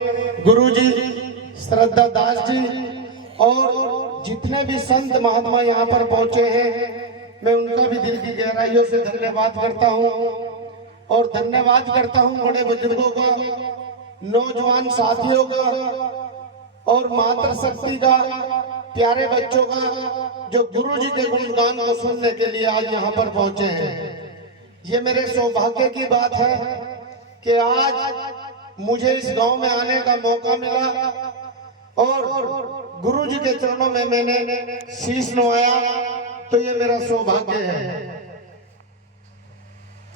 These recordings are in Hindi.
गुरुजी, श्रद्धा दास जी और जितने भी संत महात्मा यहाँ पर पहुंचे हैं, मैं उनका भी दिल की गहराइयों से धन्यवाद करता हूँ। और धन्यवाद करता हूँ बड़े बुजुर्गों का, नौजवान साथियों का और मातृशक्ति का, प्यारे बच्चों का, जो गुरुजी के गुणगान को सुनने के लिए आज यहाँ पर पहुंचे हैं। ये मेरे सौभाग्य की बात है कि आज मुझे इस गांव में आने का मौका मिला और गुरुजी के चरणों में मैंने शीश नवाया, तो ये मेरा सौभाग्य है।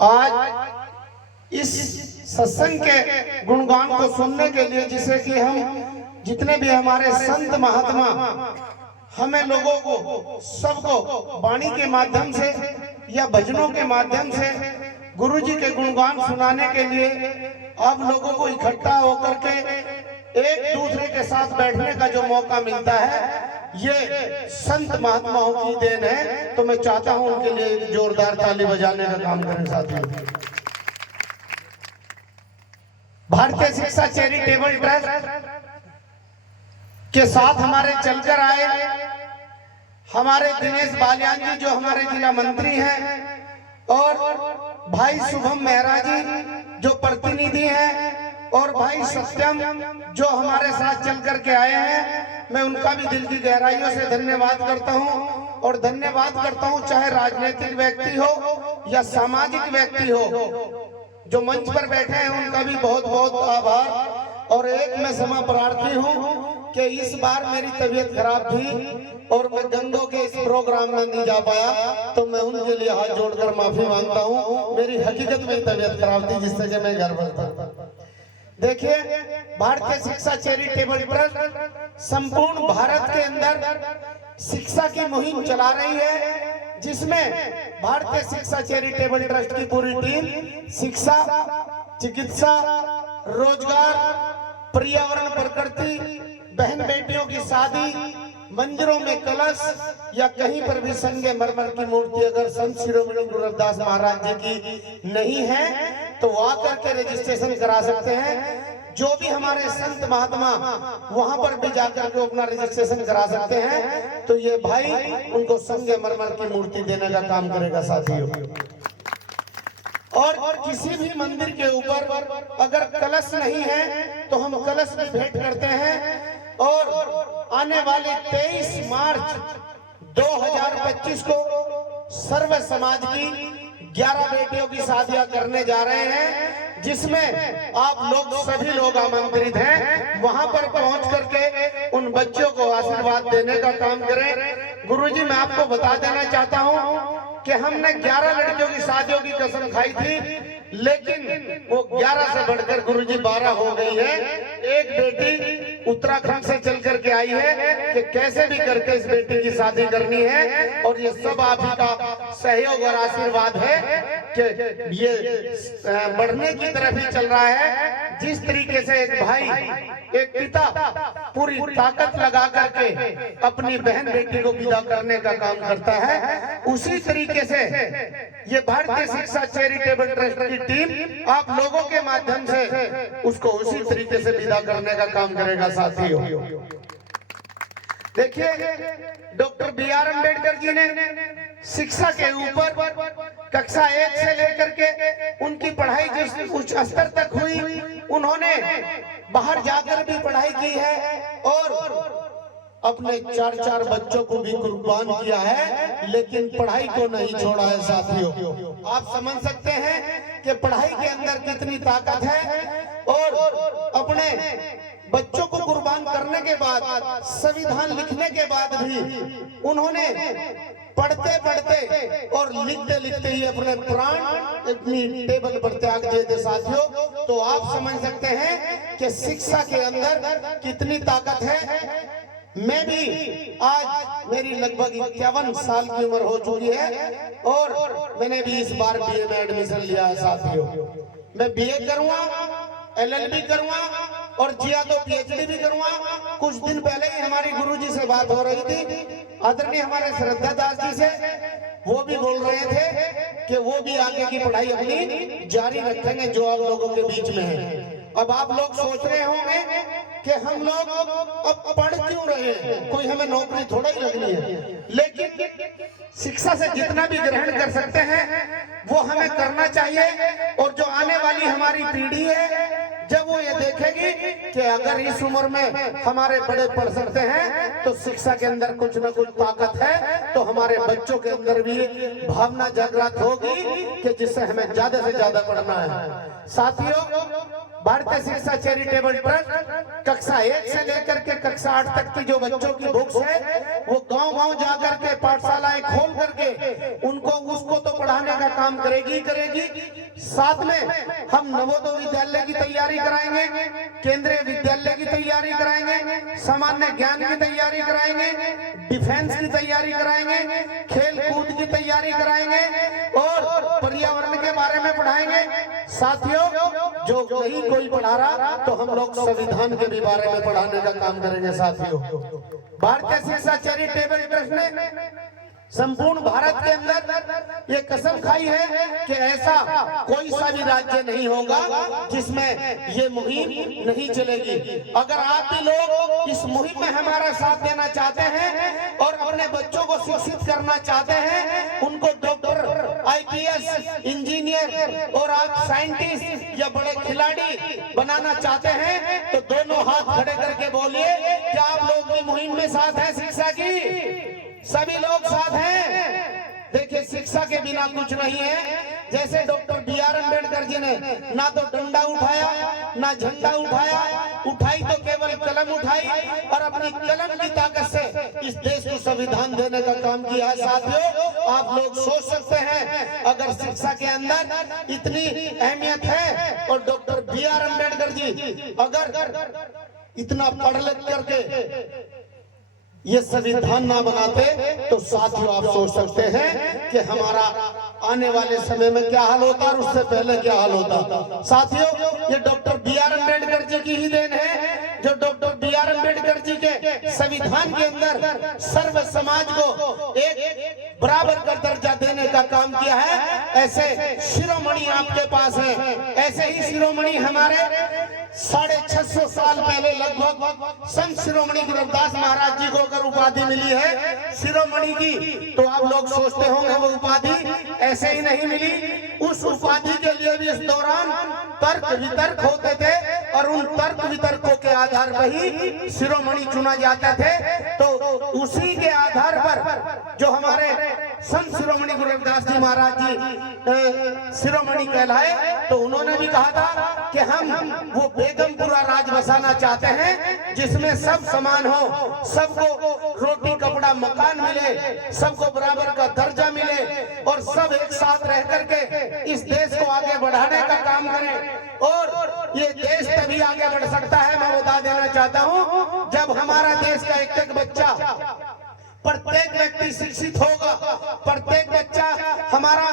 आज इस सत्संग के गुणगान को सुनने के लिए, जिसे कि हम जितने भी हमारे संत महात्मा हमें लोगों को सबको वाणी के माध्यम से या भजनों के माध्यम से गुरुजी के गुणगान सुनाने के लिए आप लोगों को इकट्ठा होकर के एक दूसरे के साथ बैठने का जो मौका मिलता है, ये संत महात्माओं की देन है। तो मैं चाहता हूं उनके लिए एक जोरदार ताली बजाने का काम करें साथियों। भारतीय शिक्षा चैरिटेबल ट्रस्ट के साथ हमारे चलकर आए हमारे दिनेश बालियान जी, जो हमारे जिला मंत्री हैं, और भाई शुभम मेहरा जी जो प्रतिनिधि हैं, और भाई सत्यम जो हमारे साथ चल करके आए हैं। मैं उनका भी दिल की गहराइयों से धन्यवाद करता हूं। और धन्यवाद करता हूं, चाहे राजनीतिक व्यक्ति हो या सामाजिक व्यक्ति हो, जो मंच पर बैठे हैं उनका भी बहुत बहुत आभार। और एक मैं क्षमा प्रार्थी हूं कि इस बार मेरी तबीयत खराब थी और मैं गंगों के इस प्रोग्राम में नहीं जा पाया, तो मैं उनके लिए हाथ जोड़कर माफी मांगता हूं। मेरी हकीकत में तबीयत खराब थी, जिससे कि मैं घर पर। देखिए, भारतीय शिक्षा चैरिटेबल ट्रस्ट संपूर्ण भारत के अंदर शिक्षा की मुहिम चला रही है, जिसमें भारतीय शिक्षा चैरिटेबल ट्रस्ट की पूरी टीम शिक्षा, चिकित्सा, रोजगार, पर्यावरण, प्रकृति, बहन बेटियों की शादी, मंदिरों में कलश या कहीं पर भी संगमरमर की मूर्ति अगर संत शिरोमणि गुरु रविदास महाराज जी की नहीं है, तो वो आकर के रजिस्ट्रेशन करा सकते हैं। जो भी हमारे संत महात्मा वहां पर भी जाकर के अपना रजिस्ट्रेशन करा सकते हैं, तो ये भाई उनको संगमरमर की मूर्ति देने का काम करेगा साथियों। और किसी भी मंदिर के ऊपर अगर कलश नहीं है, तो हम कलश भी भेंट करते हैं। और आने वाले 23 मार्च 2025 को सर्व समाज की 11 बेटियों की शादियां करने जा रहे हैं, जिसमें आप लोग सभी लोग आमंत्रित हैं। वहां पर पहुंच करके उन बच्चों को आशीर्वाद देने का काम करें। गुरुजी, मैं आपको बता देना चाहता हूं कि हमने 11 लड़कियों की शादियों की कसम खाई थी, लेकिन वो 11 से बढ़कर गुरुजी 12 हो गई है। एक बेटी उत्तराखंड से चल करके आई है कि कैसे भी करके इस बेटी की शादी करनी है, और ये सब आप ही का सहयोग और आशीर्वाद है कि ये बढ़ने की तरफ ही चल रहा है। जिस तरीके से एक भाई, एक पिता पूरी ताकत लगा करके अपनी बहन बेटी को विदा करने का काम करता है, उसी तरीके से ये भारतीय शिक्षा चैरिटेबल ट्रस्ट की टीम आप लोगों के माध्यम से उसको उसी तरीके से विदा करने का काम करेगा साथियों। देखिए, डॉक्टर बी.आर. अम्बेडकर जी ने शिक्षा के ऊपर कक्षा 1 से लेकर के उनकी पढ़ाई जिस उच्च स्तर तक हुई, उन्होंने बाहर जाकर भी पढ़ाई की है और अपने 4-4 बच्चों को भी कुर्बान किया है, लेकिन पढ़ाई को नहीं छोड़ा है साथियों। आप समझ सकते हैं कि पढ़ाई के अंदर कितनी ताकत है। और अपने बच्चों को कुर्बान करने के बाद, संविधान लिखने के बाद भी उन्होंने पढ़ते पढ़ते और लिखते लिखते ही अपने प्राण अपनी टेबल पर त्याग दिए थे साथियों। तो आप समझ सकते हैं कि शिक्षा के अंदर कितनी ताकत है। मैं भी आज मेरी लगभग 51 साल की उम्र हो चुकी है और मैंने भी इस बार बीए में एडमिशन लिया है साथियों। मैं बीए करूंगा, एलएलबी करूंगा और जिया तो पीएचडी भी करूंगा। कुछ दिन पहले ही हमारी गुरुजी से बात हो रही थी, आदरणीय हमारे श्रद्धा दास जी से, वो भी बोल रहे थे कि वो भी आगे की पढ़ाई अपनी जारी रखेंगे जो आप लोगों के बीच में है। अब आप लोग सोच रहे होंगे कि हम लोग अब पढ़ क्यों रहे हैं, कोई हमें नौकरी थोड़ा ही लगनी है, लेकिन शिक्षा से जितना भी ग्रहण कर सकते हैं वो हमें करना चाहिए। और जो आने वाली हमारी पीढ़ी है, जब वो ये देखेगी कि अगर इस उम्र में हमारे बड़े पढ़ सकते हैं तो शिक्षा के अंदर कुछ न कुछ ताकत है, तो हमारे बच्चों के अंदर भी भावना जागृत होगी कि जिससे हमें ज्यादा से ज्यादा पढ़ना है। साथियों, भारतीय शिक्षा चैरिटेबल ट्रस्ट कक्षा 1 से लेकर के कक्षा 8 तक की जो बच्चों की बुक्स है वो गांव-गांव जाकर के पाठशालाएं खोल करके उनको उसको तो पढ़ाने का काम करेगी। साथ में हम नवोदय विद्यालय की तैयारी कराएंगे, केंद्रीय विद्यालय की तैयारी कराएंगे, सामान्य ज्ञान की तैयारी कराएंगे, डिफेंस की तैयारी कराएंगे, खेल कूद की तैयारी कराएंगे और पर्यावरण के बारे में पढ़ाएंगे। साथियों, जो नहीं कोई पढ़ा रहा तो हम लोग संविधान के भी बारे में पढ़ाने का काम करेंगे। साथियों, भारतीय शिक्षा चैरिटेबल ट्रस्ट ने संपूर्ण भारत के अंदर ये कसम खाई है कि ऐसा कोई सा भी राज्य नहीं होगा जिसमें ये मुहिम नहीं चलेगी। अगर आप भी लोग इस मुहिम में हमारा साथ देना चाहते हैं और अपने बच्चों को शिक्षित करना चाहते हैं, उनको डॉक्टर, IPS, इंजीनियर और आप साइंटिस्ट या बड़े खिलाड़ी बनाना चाहते हैं, तो दोनों हाथ खड़े करके बोलिए कि आप लोग भी मुहिम में साथ हैं शिक्षा की। सभी लोग साथ हैं। देखिए, शिक्षा के बिना कुछ नहीं है। जैसे डॉक्टर BR अम्बेडकर जी ने ना तो डंडा उठाया ना झंडा उठाया, उठाई तो केवल कलम उठाई और अपनी कलम की ताकत से इस देश को संविधान देने का काम किया है। साथियों, आप लोग सोच सकते हैं अगर शिक्षा के अंदर इतनी अहमियत है और डॉक्टर BR अम्बेडकर जी अगर इतना पढ़ लिख करके ये संविधान ना बनाते तो साथियों आप सोच सकते हैं कि हमारा आने वाले समय में क्या हाल होता और उससे पहले क्या हाल होता। साथियों, ये डॉक्टर BR अम्बेडकर जी की ही देन है, जो डॉक्टर BR अम्बेडकर जी के संविधान के अंदर सर्व समाज को एक बराबर का दर्जा देने का काम किया है। ऐसे शिरोमणि आपके पास है, ऐसे ही शिरोमणि हमारे 650 साल पहले लगभग संत शिरोमणि गुरुदास महाराज जी को अगर उपाधि मिली है शिरोमणि की, तो आप लोग सोचते होंगे वो उपाधि ऐसे ही नहीं मिली। उस उपाधि के लिए भी इस दौरान तर्क वितर्क होते थे और उन तर्क वितर्कों के आधार पर ही शिरोमणि चुना जाते थे। तो उसी के आधार पर जो हमारे संत शिरोमणि गुरु रविदास जी महाराज जी शिरोमणि कहलाए, तो उन्होंने भी कहा था कि हम वो बेगमपुरा राज बसाना चाहते हैं जिसमें सब समान हो, सबको रोटी कपड़ा मकान मिले, सबको बराबर का दर्जा मिले और सब एक साथ रह करके इस देश को आगे बढ़ाने का काम करें। और ये देश तभी आगे बढ़ सकता है, मैं बता देना चाहता हूं, जब हमारा देश का एक एक बच्चा, प्रत्येक व्यक्ति शिक्षित होगा, प्रत्येक बच्चा हमारा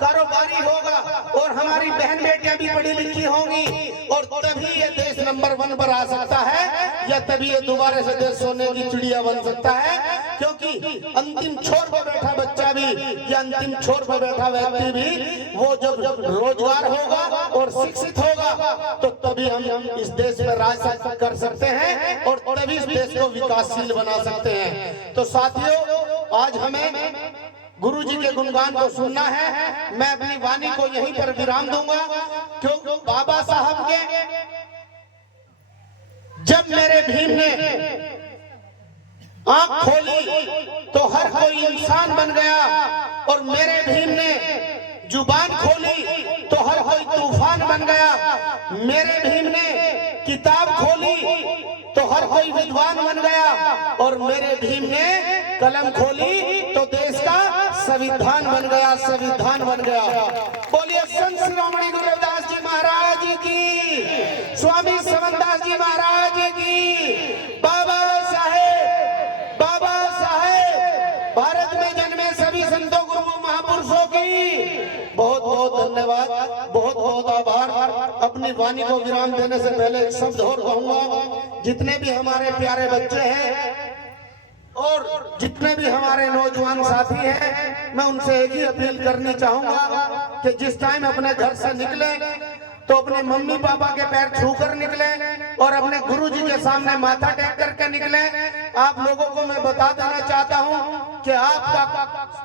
कारोबारी होगा और हमारी बहन बेटियां भी पढ़ी लिखी होंगी, और तभी ये देश नंबर 1 पर आ सकता है, या तभी ये दोबारा से देश सोने की चिड़िया बन सकता है। क्योंकि अंतिम छोर पर बैठा बच्चा भी या अंतिम छोर पर बैठा व्यक्ति भी वो जब रोजगार होगा और शिक्षित होगा तो तभी हम इस देश पर राज कर सकते हैं और तभी इस देश को विकासशील बना सकते हैं। तो साथियों, आज हमें गुरु जी के गुणगान को सुनना है। मैं अपनी वाणी को यहीं पर विराम दूंगा, क्योंकि बाबा साहब के जब मेरे भीम ने आंख खोली तो हर कोई इंसान बन गया, और मेरे भीम ने जुबान खोली तो हर कोई तूफान बन गया। मेरे भीम ने किताब खोली तो हर कोई विद्वान बन गया, और मेरे भीम ने कलम खोली तो देश का संविधान बन गया, संविधान बन गया। बोलिए संत शिरोमणि गुरु रविदास जी महाराज की, स्वामी समनदास जी महाराज की, बाबा साहेब भारत में जन्मे सभी संतों गुरुओं महापुरुषों की बहुत बहुत धन्यवाद, बहुत बहुत आभार। अपनी वाणी को विराम देने से पहले एक शब्द और कहूंगा, जितने भी हमारे प्यारे बच्चे हैं और जितने भी हमारे नौजवान साथी हैं, मैं उनसे एक ही अपील करनी चाहूंगा कि जिस टाइम अपने घर से निकले तो अपने मम्मी पापा के पैर छूकर निकले और अपने गुरु जी के सामने माथा टेक करके निकले। आप लोगों को मैं बता देना चाहता हूं कि आपका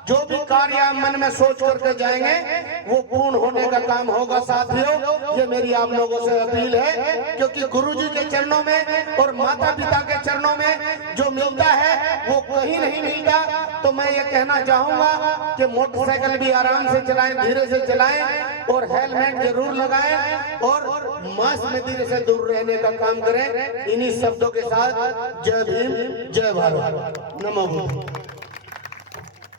जो भी कार्य आप मन में सोच करके जाएंगे वो पूर्ण होने का काम होगा। साथियों, ये मेरी आप लोगों से अपील है, क्योंकि गुरु जी के चरणों में और माता पिता के चरणों में जो मिलता है वो कहीं नहीं मिलता। तो मैं ये कहना चाहूंगा कि मोटरसाइकिल भी आराम से चलाएं, धीरे से चलाएं और हेलमेट जरूर लगाएं और मास्क में धीरे से दूर रहने का काम करें। इन्हीं शब्दों के साथ जय भीम, जय भारत, नमो बुद्धाय।